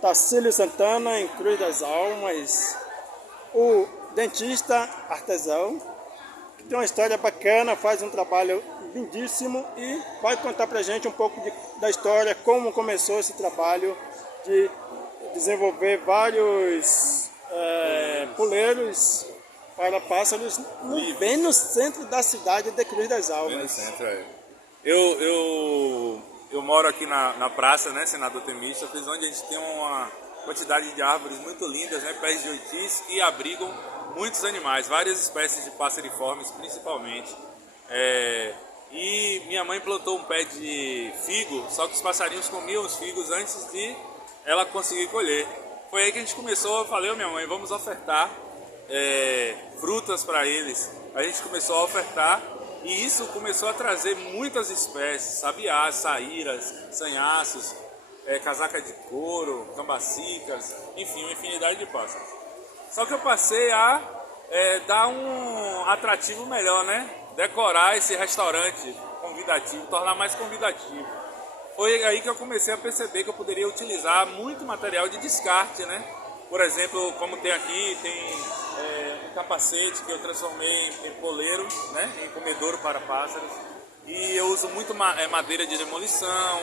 Tacílio Santana, em Cruz das Almas, o dentista artesão, que tem uma história bacana, faz um trabalho lindíssimo e vai contar pra gente um pouco da história, como começou esse trabalho de desenvolver vários puleiros para pássaros bem no centro da cidade de Cruz das Almas. Bem no centro, é. Eu moro aqui na praça, né, Senador Temístocles, onde a gente tem uma quantidade de árvores muito lindas, né, pés de oitis, que abrigam muitos animais, várias espécies de passeriformes principalmente. E minha mãe plantou um pé de figo, só que os passarinhos comiam os figos antes de ela conseguir colher. Foi aí que a gente começou, eu falei, minha mãe, vamos ofertar frutas para eles. A gente começou a ofertar e isso começou a trazer muitas espécies, sabiás, saíras, sanhaços, casaca de couro, cambacicas, enfim, uma infinidade de pássaros. Só que eu passei a dar um atrativo melhor, né? Decorar esse restaurante convidativo, tornar mais convidativo. Foi aí que eu comecei a perceber que eu poderia utilizar muito material de descarte, né? Por exemplo, como tem aqui, tem um capacete que eu transformei em poleiro, né? Em comedouro para pássaros. E eu uso muito madeira de demolição,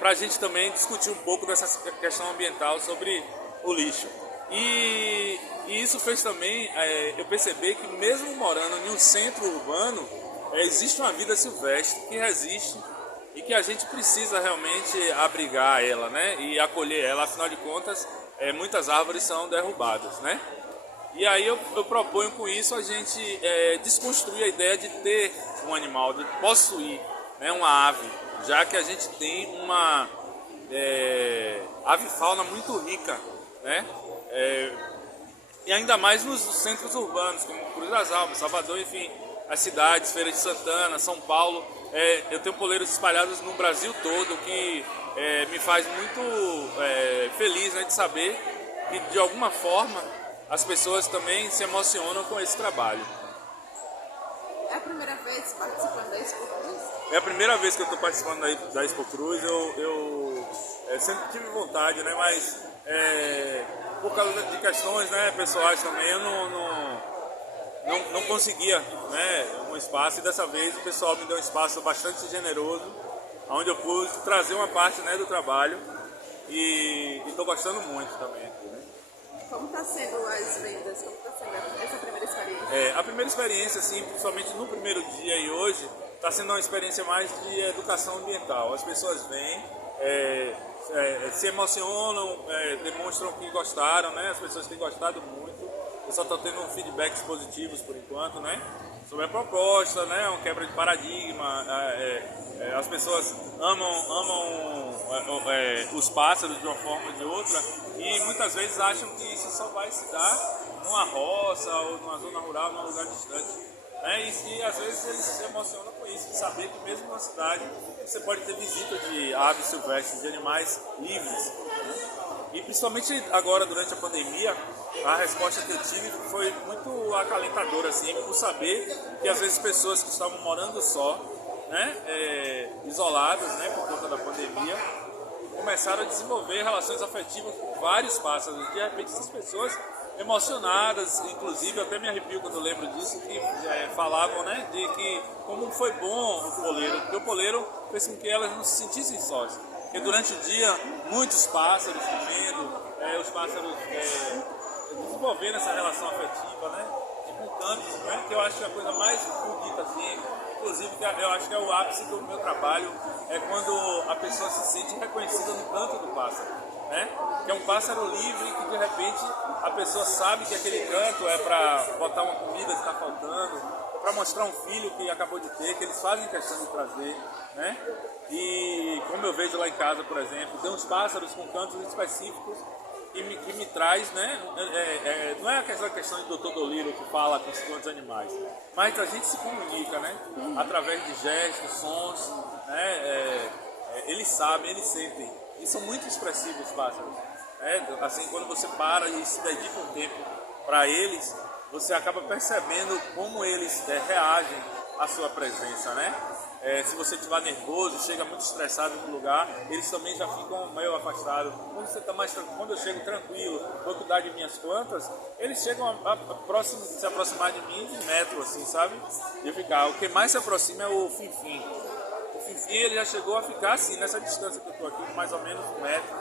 para a gente também discutir um pouco dessa questão ambiental sobre o lixo. E isso fez também eu perceber que mesmo morando em um centro urbano, existe uma vida silvestre que resiste e que a gente precisa realmente abrigar ela, né? E acolher ela, afinal de contas, muitas árvores são derrubadas, né? E aí eu proponho com isso a gente desconstruir a ideia de ter um animal, de possuir, né, uma ave, já que a gente tem uma avifauna muito rica, né? E ainda mais nos centros urbanos, como Cruz das Almas, Salvador, enfim, as cidades, Feira de Santana, São Paulo. Eu tenho poleiros espalhados no Brasil todo, que me faz muito feliz, né, de saber que de alguma forma as pessoas também se emocionam com esse trabalho. É a primeira vez participando da Expo Cruz? É a primeira vez que eu estou participando da Expo Cruz. Eu sempre tive vontade, né, mas por causa de questões, né, pessoais também, eu não conseguia, né, um espaço, e dessa vez o pessoal me deu um espaço bastante generoso, onde eu pude trazer uma parte, né, do trabalho e estou gostando muito também. Né? Como está sendo as vendas? Como está sendo essa primeira experiência? A primeira experiência, assim, principalmente no primeiro dia e hoje, está sendo uma experiência mais de educação ambiental. As pessoas vêm, se emocionam, demonstram que gostaram, né? As pessoas têm gostado muito. Eu só estou tendo feedbacks positivos por enquanto, né? Sobre a proposta, né? Uma quebra de paradigma. As pessoas amam os pássaros de uma forma ou de outra e muitas vezes acham que isso só vai se dar numa roça ou numa zona rural, num lugar distante. E às vezes eles se emocionam com isso, de saber que mesmo na cidade você pode ter visita de aves silvestres, de animais livres. Né? E principalmente agora, durante a pandemia, a resposta que eu tive foi muito acalentadora, assim, por saber que às vezes pessoas que estavam morando só, né, isoladas, né, por conta da pandemia, começaram a desenvolver relações afetivas com vários pássaros. De repente essas pessoas emocionadas, inclusive eu até me arrepio quando eu lembro disso, que falavam, né, de que como foi bom o poleiro, porque o poleiro fez com que elas não se sentissem sós. Porque durante o dia, muitos pássaros vivendo, os pássaros desenvolvendo essa relação afetiva, né, e com cantos, né, que eu acho que é a coisa mais bonita, assim, inclusive eu acho que é o ápice do meu trabalho, é quando a pessoa se sente reconhecida no canto do pássaro, né? Que é um pássaro livre que de repente a pessoa sabe que aquele canto é para botar uma comida que está faltando, para mostrar um filho que acabou de ter, que eles fazem questão de trazer, né? E como eu vejo lá em casa, por exemplo, tem uns pássaros com cantos específicos que me traz, né? Não é aquela questão de Dr. Dolittle que fala com os animais, mas a gente se comunica, né? Através de gestos, sons, né? Eles sabem, eles sentem. E são muito expressivos os pássaros. Assim, quando você para e se dedica um tempo para eles, você acaba percebendo como eles reagem à sua presença, né? Se você estiver nervoso, chega muito estressado no lugar, eles também já ficam meio afastados. Quando você tá mais tranquilo, quando eu chego tranquilo, vou cuidar de minhas plantas, eles chegam a se aproximar de mim de metro, assim, sabe? E eu ficar. O que mais se aproxima é o Finfim. O Finfim, ele já chegou a ficar assim, nessa distância que eu estou aqui, mais ou menos 1 metro,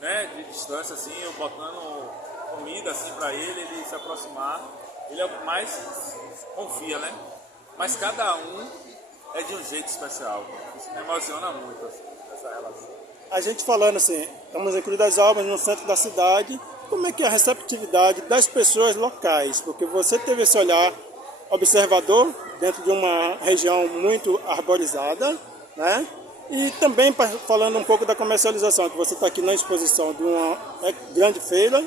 né, de distância, assim, eu botando comida assim para ele se aproximar. Ele é o que mais confia, né? Mas cada um é de um jeito especial. Isso me emociona muito, assim, essa relação. A gente falando assim, estamos em Cruz das Almas, no centro da cidade, como é que é a receptividade das pessoas locais? Porque você teve esse olhar observador dentro de uma região muito arborizada, né? E também falando um pouco da comercialização, que você está aqui na exposição de uma grande feira,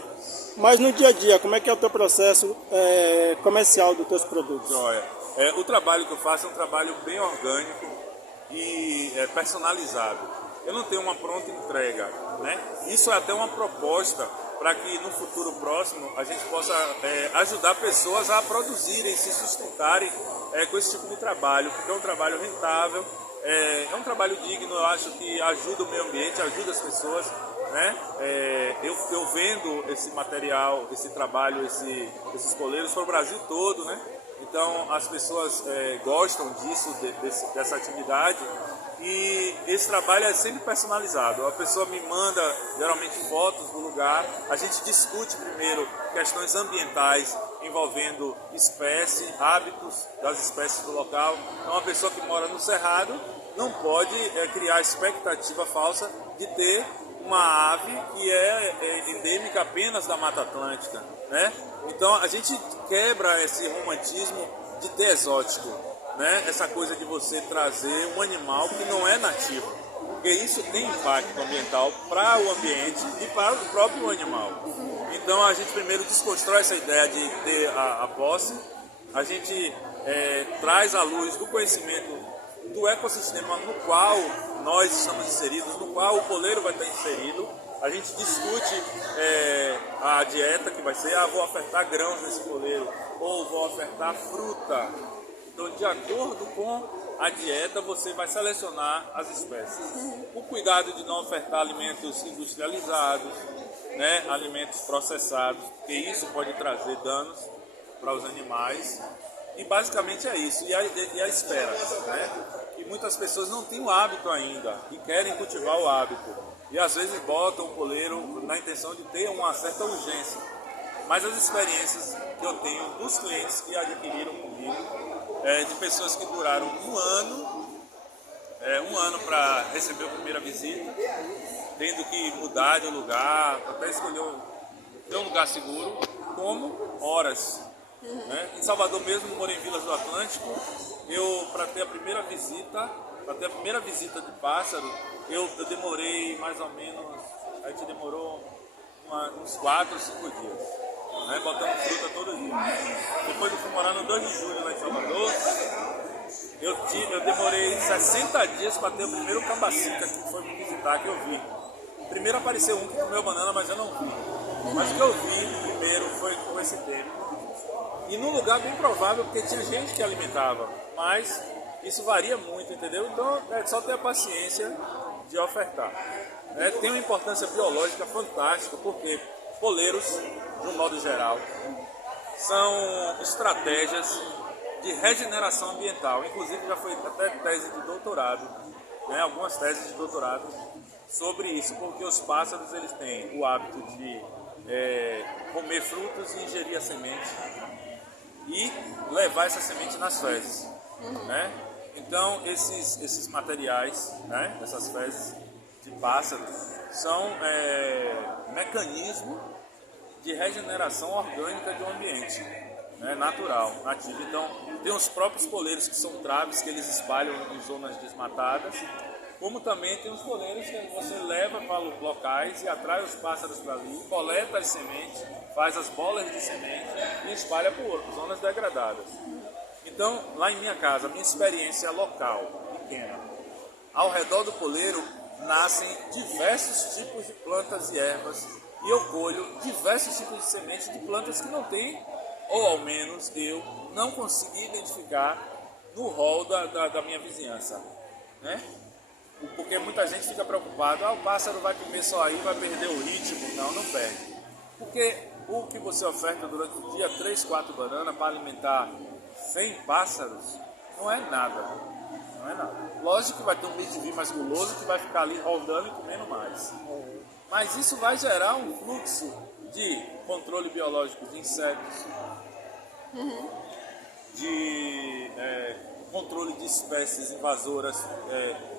mas no dia a dia, como é que é o teu processo comercial dos teus produtos? Olha, o trabalho que eu faço é um trabalho bem orgânico e personalizado. Eu não tenho uma pronta entrega, né? Isso é até uma proposta para que no futuro próximo a gente possa ajudar pessoas a produzirem, se sustentarem com esse tipo de trabalho, porque é um trabalho rentável, é um trabalho digno, eu acho que ajuda o meio ambiente, ajuda as pessoas, né? Eu vendo esse material, esse trabalho, esses poleiros para o Brasil todo, né? Então as pessoas gostam disso, dessa atividade, e esse trabalho é sempre personalizado. A pessoa me manda geralmente fotos do lugar, a gente discute primeiro questões ambientais envolvendo espécie, hábitos das espécies do local. Então uma pessoa que mora no Cerrado não pode criar expectativa falsa de ter uma ave que é endêmica apenas da Mata Atlântica, né? Então a gente quebra esse romantismo de ter exótico, né? Essa coisa de você trazer um animal que não é nativo, porque isso tem impacto ambiental para o ambiente e para o próprio animal. Então a gente primeiro desconstrói essa ideia de ter a posse, a gente traz à luz do conhecimento do ecossistema no qual nós estamos inseridos, no qual o poleiro vai estar inserido. A gente discute a dieta que vai ser, vou ofertar grãos nesse poleiro, ou vou ofertar fruta. Então, de acordo com a dieta, você vai selecionar as espécies. O cuidado de não ofertar alimentos industrializados, né, alimentos processados, porque isso pode trazer danos para os animais. E basicamente é isso, e a espera, né? E muitas pessoas não têm o hábito ainda e querem cultivar o hábito. E às vezes botam o poleiro na intenção de ter uma certa urgência. Mas as experiências que eu tenho dos clientes que adquiriram comigo, de pessoas que duraram um ano para receber a primeira visita, tendo que mudar de lugar, até escolher um lugar seguro, como horas. Né? Em Salvador mesmo, morei em Vilas do Atlântico, para ter a primeira visita de pássaro, eu demorei mais ou menos, a gente demorou uns 4 ou 5 dias, né? Botando fruta todo dia. Depois eu fui morar no 2 de julho lá em Salvador, eu demorei 60 dias para ter o primeiro cabacita que foi me visitar, que eu vi. Primeiro apareceu um que comeu banana, mas eu não vi. Mas o que eu vi primeiro foi com esse tempo. E num lugar bem provável, porque tinha gente que alimentava, mas isso varia muito, entendeu? Então é só ter a paciência de ofertar. Tem uma importância biológica fantástica, porque poleiros, de um modo geral, são estratégias de regeneração ambiental. Inclusive já foi até tese de doutorado, né? Algumas teses de doutorado sobre isso, porque os pássaros eles têm o hábito de comer frutos e ingerir a semente e levar essa semente nas fezes, né? Então esses materiais, né, essas fezes de pássaro, são mecanismo de regeneração orgânica de um ambiente, né, natural, nativo. Então tem os próprios poleiros que são traves que eles espalham em zonas desmatadas, como também tem os poleiros que você leva para locais e atrai os pássaros para ali, coleta as sementes, faz as bolas de semente e espalha por zonas degradadas. Então, lá em minha casa, minha experiência local, pequena, ao redor do poleiro nascem diversos tipos de plantas e ervas e eu colho diversos tipos de sementes de plantas que não tem, ou ao menos eu não consegui identificar no rol da minha vizinhança, né? Porque muita gente fica preocupada, o pássaro vai comer só aí, vai perder o ritmo. Não, não perde. Porque o que você oferta durante o dia, 3, 4 bananas para alimentar 100 pássaros, não é nada. Não é nada. Lógico que vai ter um bem mais guloso que vai ficar ali rodando e comendo mais. Mas isso vai gerar um fluxo de controle biológico de insetos, de controle de espécies invasoras,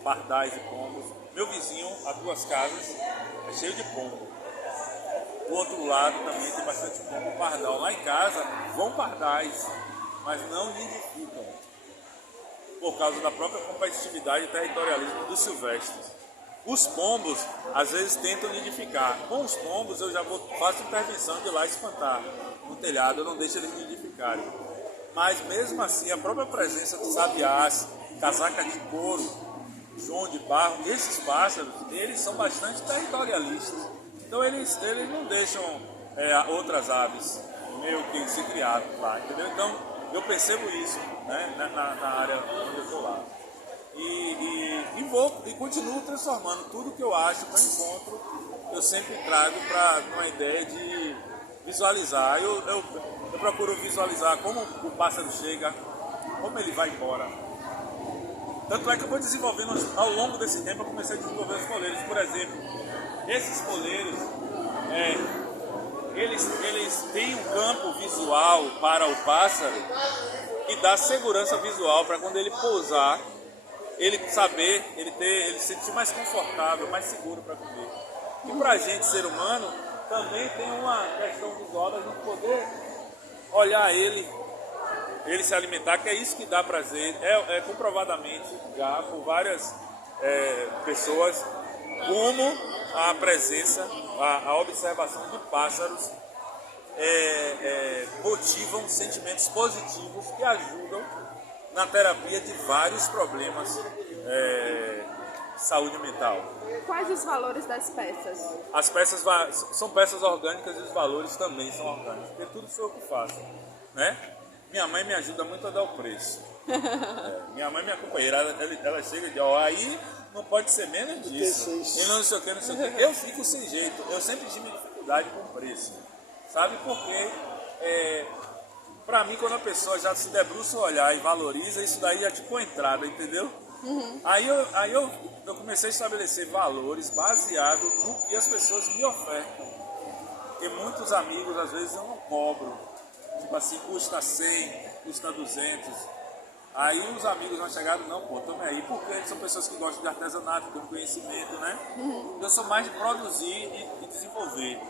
pardais e pombos. Meu vizinho, a 2 casas, é cheio de pombo. Do outro lado também tem bastante pombo pardal. Lá em casa vão pardais, mas não nidificam, por causa da própria competitividade e territorialismo dos silvestres. Os pombos, às vezes, tentam nidificar. Com os pombos, eu já faço intervenção de ir lá espantar no telhado, eu não deixo eles nidificarem. Mas, mesmo assim, a própria presença de sabiás, casaca de couro, joão de barro, esses pássaros, eles são bastante territorialistas. Então, eles não deixam outras aves meio que se criar lá, entendeu? Então, eu percebo isso, né, na área onde eu estou lá. E continuo transformando tudo que eu acho que eu encontro, eu sempre trago para uma ideia de visualizar. Eu procuro visualizar como o pássaro chega, como ele vai embora. Tanto é que eu vou desenvolvendo, ao longo desse tempo, eu comecei a desenvolver os poleiros. Por exemplo, esses poleiros, eles têm um campo visual para o pássaro que dá segurança visual para quando ele pousar, ele saber, ele se sentir mais confortável, mais seguro para comer. E para a gente, ser humano, também tem uma questão visual da gente poder olhar ele se alimentar, que é isso que dá prazer. É comprovadamente já por várias pessoas, como a presença, a observação de pássaros motivam sentimentos positivos que ajudam na terapia de vários problemas de saúde mental. Quais os valores das peças? As peças são peças orgânicas e os valores também são orgânicos, porque tudo sou eu que faço, né? Minha mãe me ajuda muito a dar o preço. Minha mãe é minha companheira, ela chega e diz, aí não pode ser menos disso. E não sei o que, não sei o que. Eu fico sem jeito, eu sempre tive dificuldade com o preço. Sabe por quê? Pra mim, quando a pessoa já se debruça o olhar e valoriza, isso daí é tipo uma entrada, entendeu? Aí eu comecei a estabelecer valores baseados no que as pessoas me ofertam. Porque muitos amigos, às vezes, eu não cobro. Tipo assim, custa 100, custa 200. Aí os amigos vão chegar, não, pô, tome aí, porque eles são pessoas que gostam de artesanato, de conhecimento, né? Eu sou mais de produzir e desenvolver.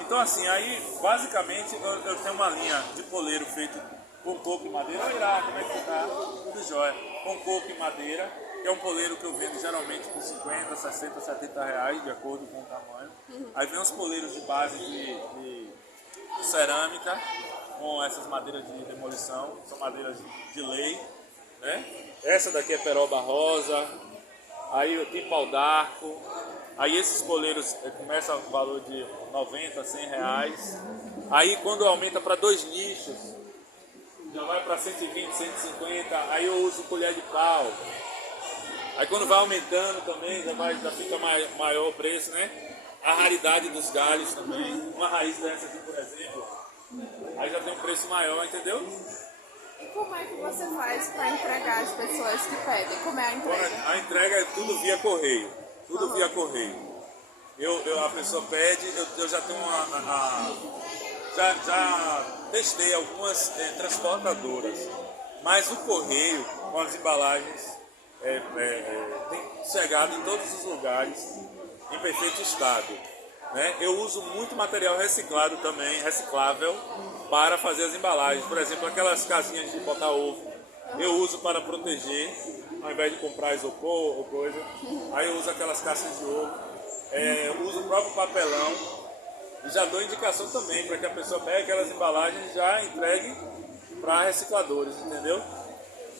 Então assim, aí basicamente eu tenho uma linha de poleiro feito com coco e madeira. Olha lá, como é que tá? Tudo jóia. Com coco e madeira, que é um poleiro que eu vendo geralmente por 50, 60, 70 reais, de acordo com o tamanho. Aí vem os poleiros de base de cerâmica, com essas madeiras de demolição, são madeiras de lei, né? Essa daqui é peroba rosa, aí tem pau d'arco. Aí esses poleiros começam o valor de 90, 100 reais. Aí quando aumenta para 2 nichos, já vai para 120, 150. Aí eu uso colher de pau. Aí quando vai aumentando também, já fica maior o preço, né? A raridade dos galhos também. Uma raiz dessa aqui, por exemplo, aí já tem um preço maior, entendeu? E como é que você faz para entregar as pessoas que pedem? Como é a entrega? A entrega é tudo via correio. Tudo via correio. A pessoa pede, eu já tenho já testei algumas transportadoras, mas o correio com as embalagens tem chegado em todos os lugares em perfeito estado, né? Eu uso muito material reciclado também, reciclável, para fazer as embalagens. Por exemplo, aquelas casinhas de botar ovo, eu uso para proteger, ao invés de comprar isopor ou coisa. Aí eu uso aquelas caixas de ovo, uso o próprio papelão e já dou indicação também para que a pessoa pegue aquelas embalagens e já entregue para recicladores, entendeu?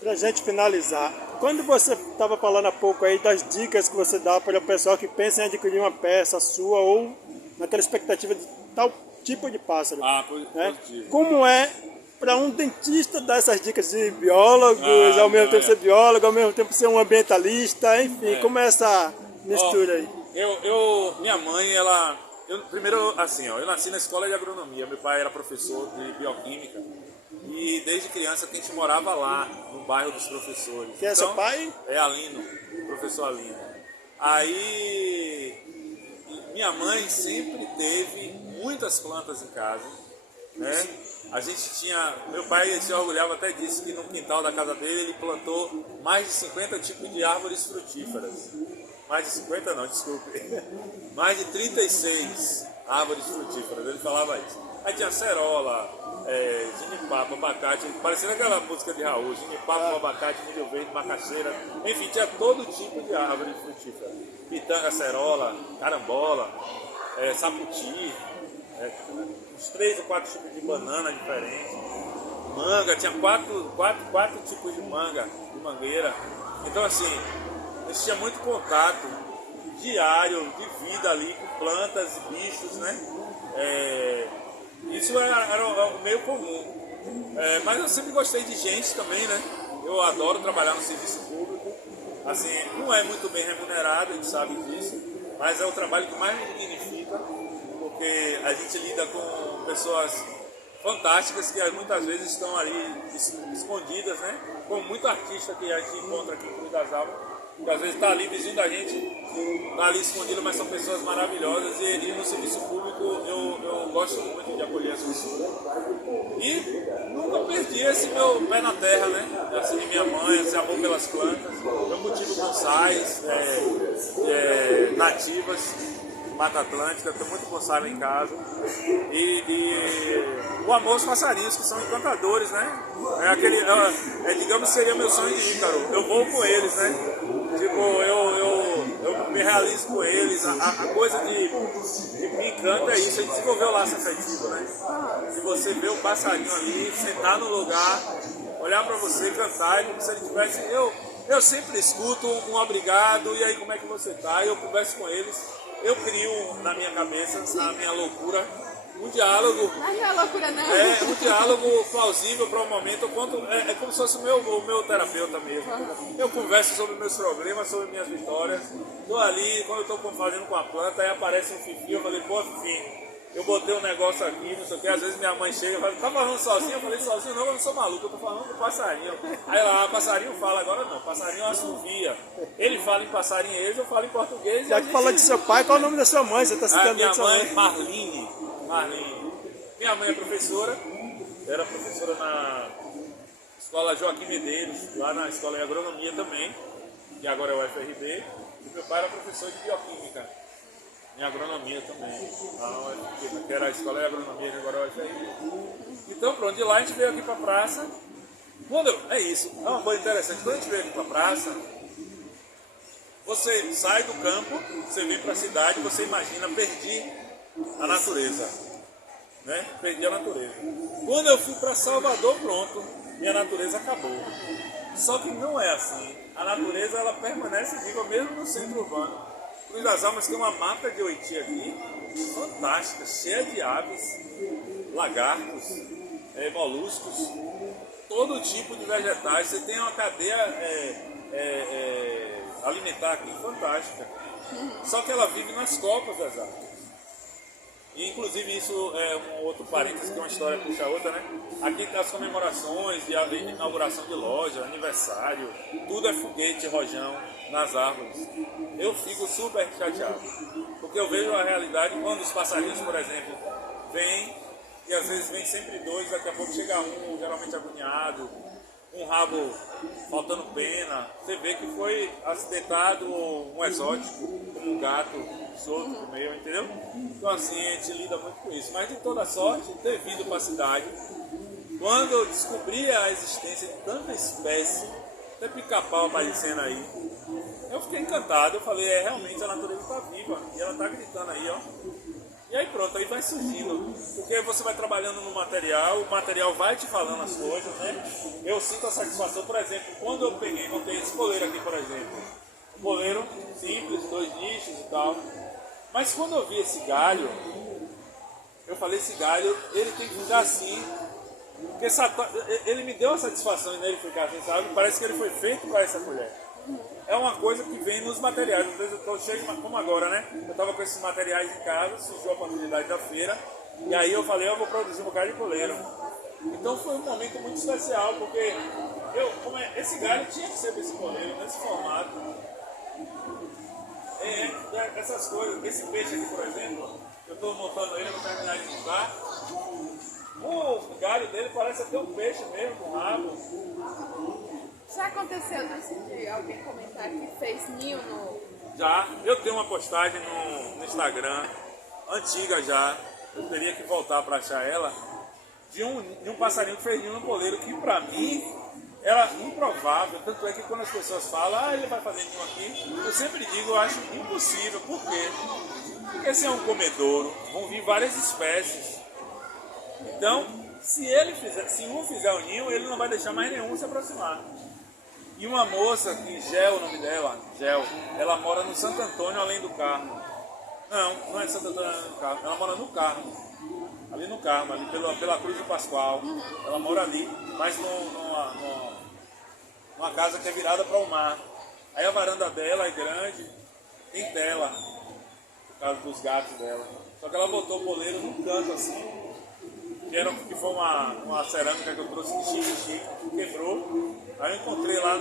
Pra gente finalizar, quando você estava falando há pouco aí das dicas que você dá para o pessoal que pensa em adquirir uma peça sua ou naquela expectativa de tal tipo de pássaro, Positivo. Como é para um dentista dar essas dicas de biólogos, ao mesmo tempo ser biólogo, ao mesmo tempo ser um ambientalista, enfim, como é essa mistura aí? Minha mãe, primeiro assim, eu nasci na escola de agronomia, meu pai era professor de bioquímica e desde criança a gente morava lá, no bairro dos professores. Quem é seu pai? É Alino, professor Alino. Aí, minha mãe sempre teve muitas plantas em casa, né? A gente tinha, meu pai se orgulhava até disso, que no quintal da casa dele ele plantou mais de 50 tipos de árvores frutíferas. Mais de 50 não, desculpe. Mais de 36 árvores frutíferas, ele falava isso. Aí tinha acerola, ginipapo, abacate, parecendo aquela música de Raul, ginipapo, abacate, milho verde, macaxeira, enfim, tinha todo tipo de árvore frutífera. Pitanga, acerola, carambola, saputi, uns 3 ou 4 tipos de banana diferentes. Manga, tinha quatro tipos de manga, de mangueira. Então assim, a gente tinha muito contato diário de vida ali com plantas e bichos, né? Isso era meio comum. Mas eu sempre gostei de gente também, né? Eu adoro trabalhar no serviço público. Assim, não é muito bem remunerado, a gente sabe disso, mas é o trabalho que mais me dignifica, porque a gente lida com pessoas fantásticas que muitas vezes estão ali escondidas, né? Como muito artista que a gente encontra aqui em Cruz das Almas, que às vezes está ali vizinho da gente, está ali escondido, mas são pessoas maravilhosas e no serviço público eu gosto muito de acolher as pessoas. E nunca perdi esse meu pé na terra, né? Assim, de minha mãe, esse amor pelas plantas. Eu cultivo bonsais, nativas, Mata Atlântica, tenho muito bonsai lá em casa. E o amor aos passarinhos, que são encantadores, né? Digamos que seria meu sonho de Ícaro. Eu vou com eles, né? Tipo, eu me realizo com eles. A coisa que me encanta é isso, a gente desenvolveu o laço afetivo, né? De você ver o passarinho ali, sentar no lugar, olhar pra você, cantar, e como se ele tivesse. Eu sempre escuto um obrigado, e aí como é que você tá? Eu converso com eles, eu crio na minha cabeça, na minha loucura, um diálogo. Mas não é loucura, não. Um diálogo plausível para o momento. É como se fosse o meu terapeuta mesmo. Eu converso sobre meus problemas, sobre minhas vitórias. Estou ali, quando eu estou fazendo com a planta, aí aparece um fifi. Eu falei, pô, fifi, eu botei um negócio aqui, não sei o que. Às vezes minha mãe chega e fala, tá falando sozinho? Eu falei, sozinho não, eu não sou maluco, eu tô falando com passarinho. Aí lá, passarinho fala, agora não, passarinho assovia. Ele fala em passarinhês, eu falo em português. Já que falou de seu pai, qual é o nome da sua mãe? Você está citando minha sua mãe, Marlene. Minha mãe é professora, era professora na escola Joaquim Medeiros, lá na escola de agronomia também, que agora é o UFRB, e meu pai era professor de bioquímica, em agronomia também, lá na UFRB, que era a escola de agronomia, que agora é o UFRB. Então pronto, de lá a gente veio aqui pra praça. É isso, é uma coisa interessante, quando a gente veio aqui pra praça, você sai do campo, você vem pra cidade, você imagina, perdi a natureza, né? Perdi a natureza. Quando eu fui para Salvador, pronto, minha natureza acabou. Só que não é assim. A natureza ela permanece viva mesmo no centro urbano. Cruz das Almas tem uma mata de Oiti aqui, fantástica, cheia de aves, lagartos, moluscos, todo tipo de vegetais. Você tem uma cadeia alimentar aqui fantástica. Só que ela vive nas copas das árvores. E, inclusive, isso é um outro parênteses, que é uma história puxa outra, né? Aqui as comemorações de inauguração de loja, aniversário, tudo é foguete, rojão nas árvores. Eu fico super chateado, porque eu vejo a realidade quando os passarinhos, por exemplo, vêm, e às vezes vem sempre 2, daqui a pouco chega um, geralmente agoniado, um rabo faltando pena. Você vê que foi acidentado um exótico, como um gato solto no meio, entendeu? Então assim, a gente lida muito com isso. Mas de toda sorte, ter vindo para a cidade, quando eu descobri a existência de tanta espécie, até pica-pau aparecendo aí, eu fiquei encantado. Eu falei, realmente a natureza está viva, e ela está gritando aí, ó. E aí pronto, aí vai surgindo, porque você vai trabalhando no material, o material vai te falando as coisas, né? Eu sinto a satisfação, por exemplo, quando eu montei esse coleiro aqui, por exemplo, um coleiro simples, 2 nichos e tal, mas quando eu vi esse galho, eu falei, esse galho, ele tem que ficar assim, Porque ele me deu a satisfação nele ficar assim, sabe? Parece que ele foi feito para essa colher. É uma coisa que vem nos materiais. Às vezes eu estou cheio, como agora, né? Eu estava com esses materiais em casa, surgiu a possibilidade da feira, e aí eu falei, eu vou produzir um bocado de poleiro. Então foi um momento muito especial, porque esse galho tinha que ser desse poleiro, nesse formato. Essas coisas, esse peixe aqui, por exemplo, eu estou montando ele, eu vou terminar de montar. O galho dele parece até um peixe mesmo, com rabo. Já aconteceu de alguém comentar que fez ninho no... Já, eu tenho uma postagem no Instagram, antiga já, eu teria que voltar para achar ela, de um passarinho que fez ninho no poleiro, que pra mim era improvável. Tanto é que quando as pessoas falam, ele vai fazer ninho aqui, eu sempre digo, eu acho impossível. Por quê? Porque se é um comedouro, vão vir várias espécies. Então, se um fizer o ninho, ele não vai deixar mais nenhum se aproximar. E uma moça, que Gel, o nome dela, Gel, ela mora no Santo Antônio, além do Carmo. Não é Santo Antônio, além do Carmo, ela mora no Carmo. Ali no Carmo, ali pela Cruz do Pascoal. Ela mora ali, mas numa casa que é virada para o mar. Aí a varanda dela é grande, tem tela, por causa dos gatos dela. Só que ela botou o poleiro num canto assim, que foi uma cerâmica que eu trouxe de Xixi, quebrou. Aí eu encontrei lá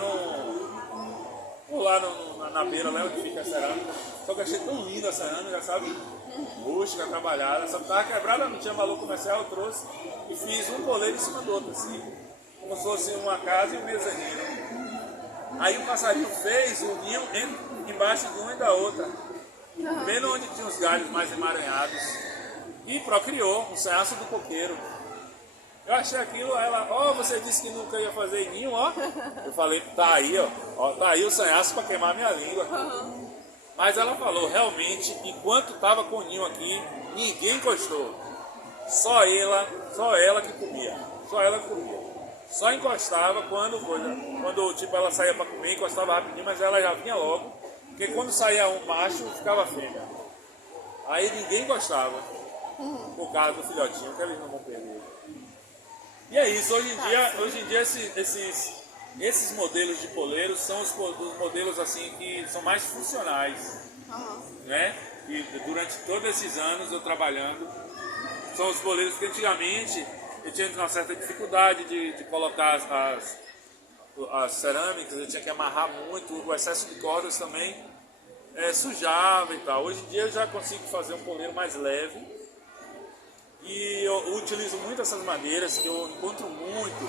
na beira, lá onde fica a cerâmica. Só que eu achei tão linda a cerâmica, sabe? Rústica, trabalhada. Só que estava quebrada, não tinha valor comercial, eu trouxe e fiz um poleiro em cima do outro, assim. Como se fosse uma casa e um mezanino. Aí o passarinho fez o ninho embaixo de uma e da outra. Bem onde tinha os galhos mais emaranhados. E procriou um sanhaço do coqueiro. Eu achei aquilo, ela, você disse que nunca ia fazer ninho, ó. Eu falei, tá aí, ó, tá aí o sanhaço para queimar minha língua. Mas ela falou, realmente, enquanto tava com o ninho aqui, ninguém encostou. Só ela que comia. Só ela que comia. Só encostava quando tipo, ela saía para comer, encostava rapidinho, mas ela já vinha logo. Porque quando saía um macho, ficava fêmea. Aí ninguém gostava. Por causa do filhotinho, que eles não vão perder. E é isso, hoje em dia esses modelos de poleiros são os modelos assim que são mais funcionais, né? E durante todos esses anos eu trabalhando, são os poleiros que antigamente eu tinha uma certa dificuldade de colocar as cerâmicas, eu tinha que amarrar muito, o excesso de cordas também sujava e tal. Hoje em dia eu já consigo fazer um poleiro mais leve. E eu utilizo muito essas madeiras que eu encontro muito,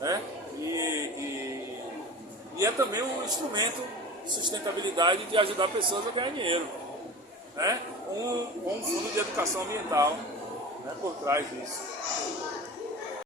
né? E é também um instrumento de sustentabilidade de ajudar pessoas a ganhar dinheiro, né? Um fundo de educação ambiental, né, por trás disso.